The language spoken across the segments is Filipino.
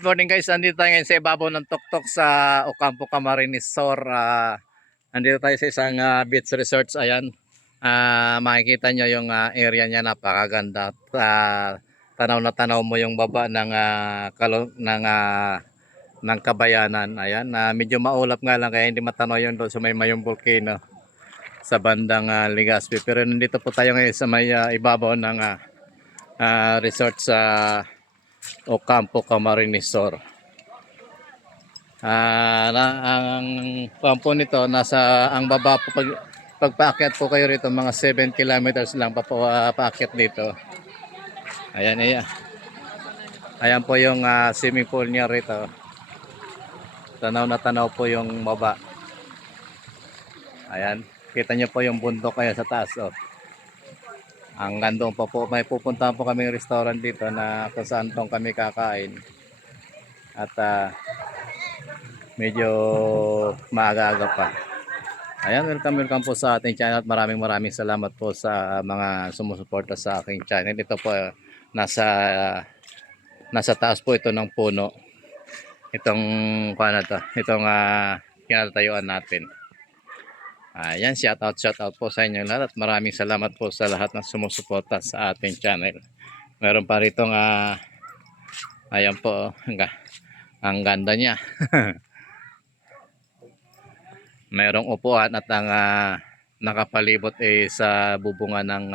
Good morning guys, nandito tayo ngayon sa ibabaw ng tuktok sa Ocampo Camarines Sur. Nandito tayo sa isang beach resort. Ayan, makikita nyo yung area niya, napakaganda. Tanaw na tanaw mo yung baba ng Kabayanan. Ayan, medyo maulap nga lang kaya hindi matanaw yung doon sa may Mayong Volcano sa bandang Legazpi. Pero nandito po tayo ngayon sa may ibabaw ng resort sa Ocampo Camarines Sur. Ang kampo nito ang baba po pagpaakyat po kayo rito mga 7 kilometers lang paakyat dito. Ayan. Ayan po yung swimming pool niya rito. Tanaw na tanaw po yung baba. Ayan, kita niyo po yung bundok kaya sa taas. Ang gandong po may pupuntahan po kaming restaurant dito na kung saan tong kami kakain. At medyo maaga-aga pa. Ayan, welcome po sa ating channel at maraming salamat po sa mga sumusuporta sa aking channel. Ito po nasa taas po ito ng puno. Itong kinatayuan natin. Ayan, shout out po sa inyo lahat at maraming salamat po sa lahat ng sumusuporta sa ating channel. Meron pa rito ayan po, ang ganda niya. Mayroong upuan at ang nakapalibot sa bubungan ng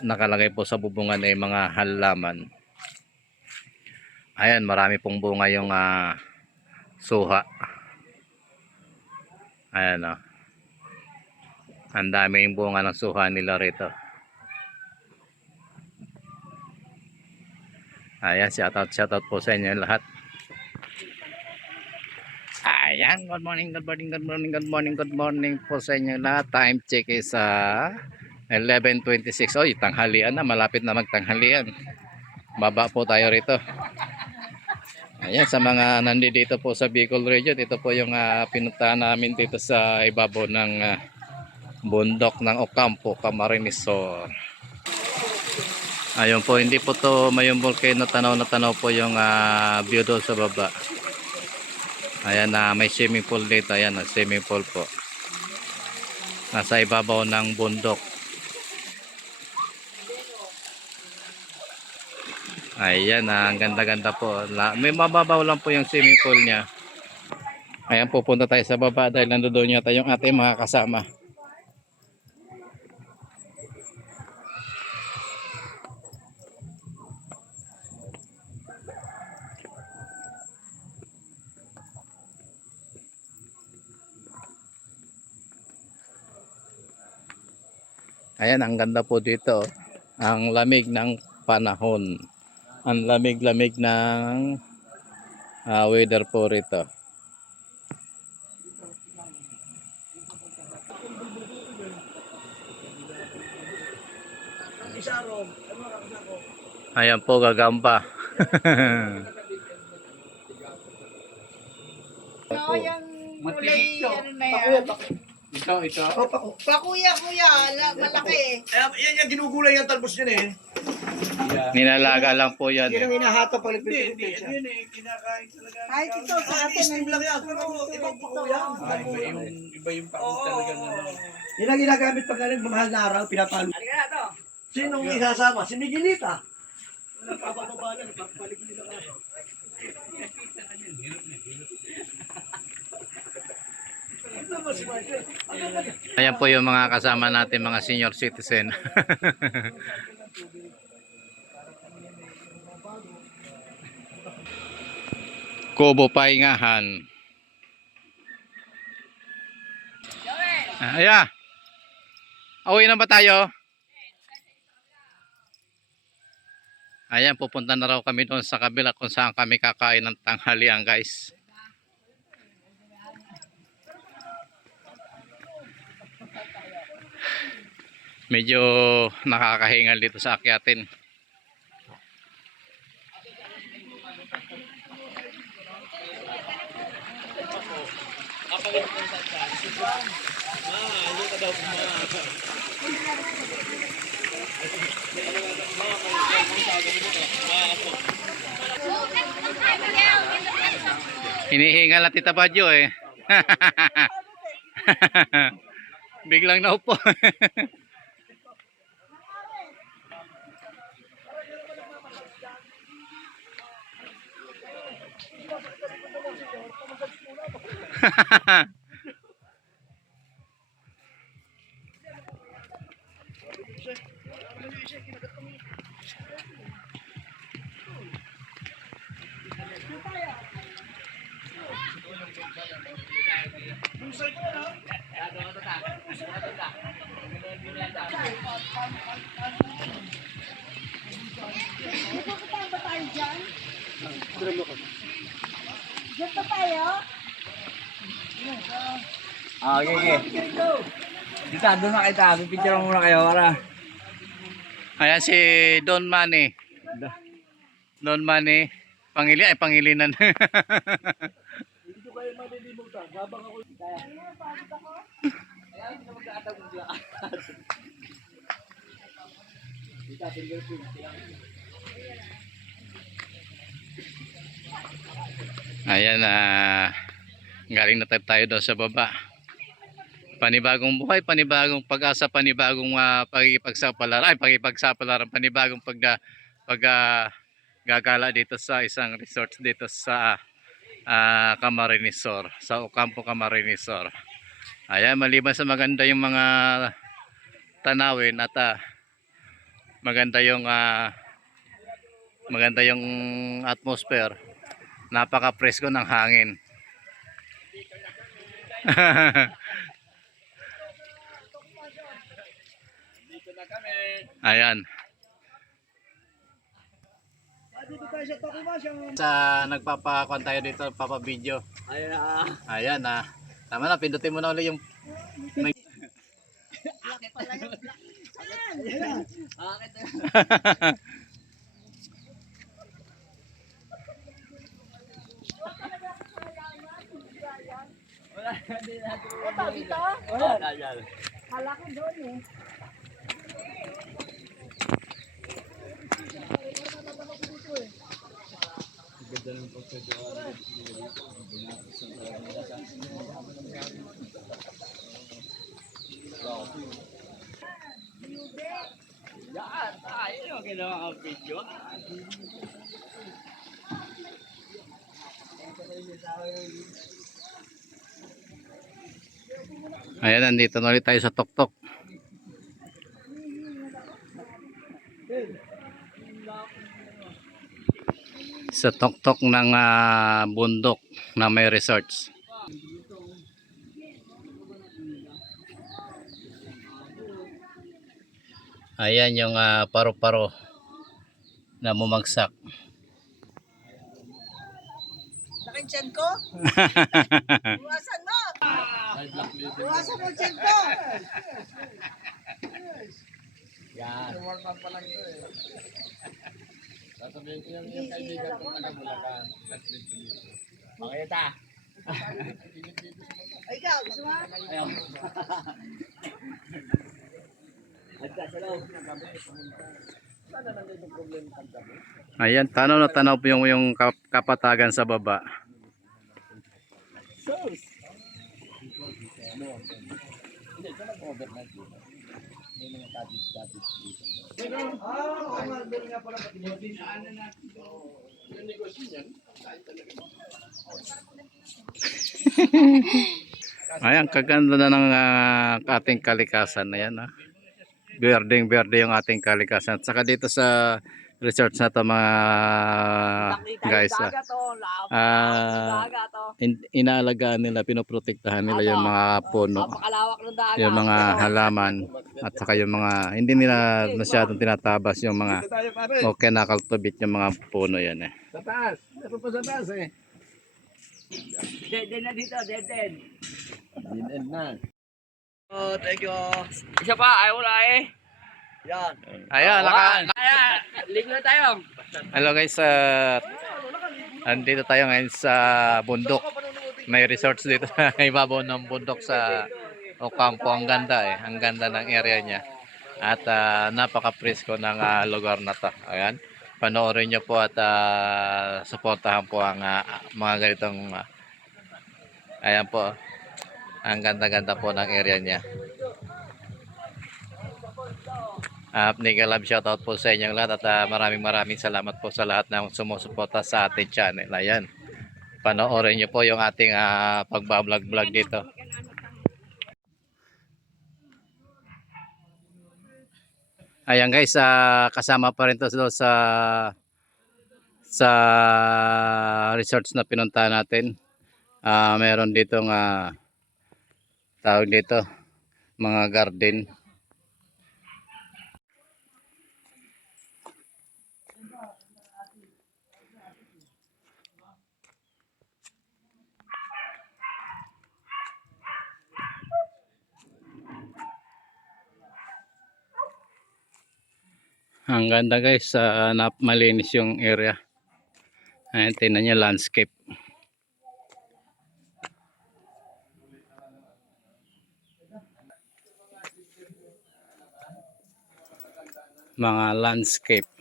nakalagay po sa bubungan ay mga halaman. Ayan, marami pong bunga yung suha. Ayan ang dami yung bunga ng suha nila rito. Ayan, shout out po sa inyo lahat. Ayan, good morning po sa inyo lahat. Time check is 11:26. Oy, tanghalian na, malapit na magtanghalian. Baba po tayo rito. Ayan, sa mga nandito po sa Bicol region, ito po yung pinuntahan namin dito sa ibabaw ng bundok ng Ocampo Camarines Sur. Ayun po, hindi po to Mayong Volcano, tanaw na tanaw po yung view doon sa baba. Ayan, may swimming pool dito. Ayan, swimming pool po. Nasa ibabaw ng bundok. Ayan, ang ganda-ganda po. May mababaw lang po yung swimming pool niya. Ayan, pupunta tayo sa baba dahil nandoon yata yung ating mga kasama. Ayan, ang ganda po dito. Ang lamig ng panahon. Ang lamig-lamig ng weather po rito. Ayan po, gagamba. Yung kulay, ano na yan? Ito. Pakuya, malaki. Yan yung ginugulay yung talbos niyan eh. Ninalaga lang po yan. Yan ang hinahata pag Hindi, yun eh, kinakain talaga. Kahit ito sa atin, steam lang yan, pero ibang pakuya. Iba yung pakit talaga na. Yan ang ginagamit pag mamahal na araw, pinapalo. Halika na to. Sinong isasama? Si Miguelita. Nagpapababa na, nagpapalik nila ka. Ayan po yung mga kasama natin, mga senior citizen. Kubo Paingahan. Ayan. Uwi na ba tayo? Ayan, pupunta na raw kami doon sa kabila kung saan kami kakain ng tanghalian, guys. Medyo nakakahingal dito sa akyatin. Hinihingal na Tita Badyo eh. Biglang naupo. Magkakatawa ba tayo dyan? Dyan pa tayo? Okay, okay. Dito, doon na kita. Pipicture muna kayo para. Ayan si Don Manny. Don Manny. Pangilinan. Ayan, galing na tayo doon sa baba. Panibagong buhay, panibagong pag-asa, panibagong pakikipagsapalaran, panibagong gagala dito sa isang resort dito sa Camarinesor, sa Ocampo Camarinesor. Ayan, maliban sa maganda yung mga tanawin at maganda yung atmosphere, napaka-presko ng hangin. Ayan. Dito tayo sa Tokimasyang. Sa nagpapakuan tayo dito, papa-video. Ayan na. Tama na, pindutin mo na ulit yung Ito, dito? Kala ko doon eh. Ayan, nandito na ulit tayo sa Toktok. Sa Toktok ng bundok na may resorts. Ayan yung paro-paro na bumagsak. Laking tiyan ko? Buwasan mo! Buwasan mo tiyan ko! Pakita. Ay, ikaw, gusto mo? Ayaw. Ayan, tanaw na tanaw po yung kapatagan sa baba. Ayan, kaganda na ng ating kalikasan na yan. Berdeng-berde yung ating kalikasan. At saka dito sa resorts na to mga guys, inaalagaan nila, pinoprotektahan nila yung mga puno, Napakalawak ng dagat. yung mga halaman, at saka yung mga hindi nila masyadong tinatabas yung mga o kinakaltubit yung mga puno yan eh. Sa taas. Ito pa sa taas eh. Dead na dito, dead end. Din-end na. Oh, thank you. Isa pa, ayaw wala eh. Yan. Ayan, Ligo na tayo. hello guys, andito tayo ngayon sa bundok. May resorts dito sa ibabaw ng bundok sa Ocampo. Ang ganda eh, ang ganda ng area niya. At napaka-presko ng lugar na to. Ayan, panoorin nyo po at suportahan po ang mga ganitong Ayan po. Ang ganda-ganda po ng area niya. Mega love shoutout po sa inyong lahat at maraming salamat po sa lahat ng sumusuporta sa ating channel. Ayan. Panoorin niyo po yung ating pagbablog dito. Ayan guys, kasama pa rin to sa resorts na pinuntahan natin. Meron dito tawag dito mga garden. Ang ganda guys, malinis yung area. Ayan, tingnan nyo landscape. Mga landscape.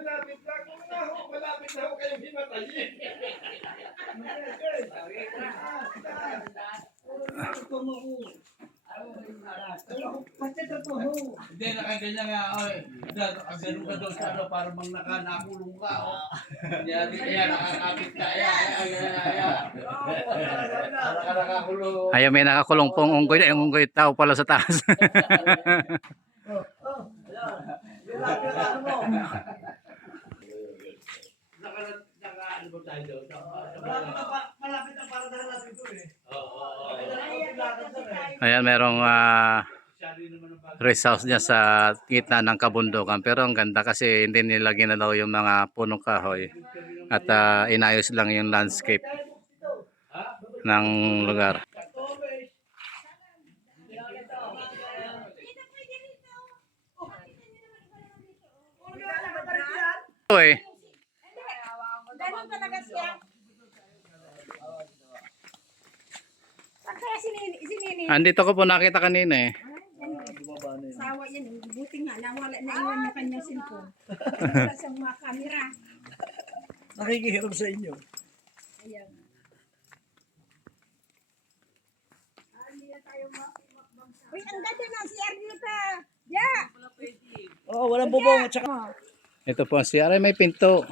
Malapit na ako kayong himatayin. Hindi, nakaganyan nga. Ganun ka daw siya para bang nakulong ka. Kaya nakakapit ka. Nakakulong. Ayan, may nakakulong pong unggoy. Yung unggoy tao pala sa taas. Ano ba tayo doon? Malapit na para dahil natin ito eh. Ayan, merong rest house niya sa gitna ng kabundukan. Pero ang ganda kasi hindi nila ginalaw yung mga punong kahoy. At inayos lang yung landscape ng lugar. Uy, Ganun talaga siya. Kaya si Nini. andito ko po nakita kanina eh. Sawa yan. Buti nga. Nawala na iwan yung kanyang cellphone. Wala siyang mga camera. Nakikihiram sa inyo. Ayan. Uy, ang ganda ng CR dito. Yeah. Oh, walang bubong at saka. Ito po ang CR, may pinto.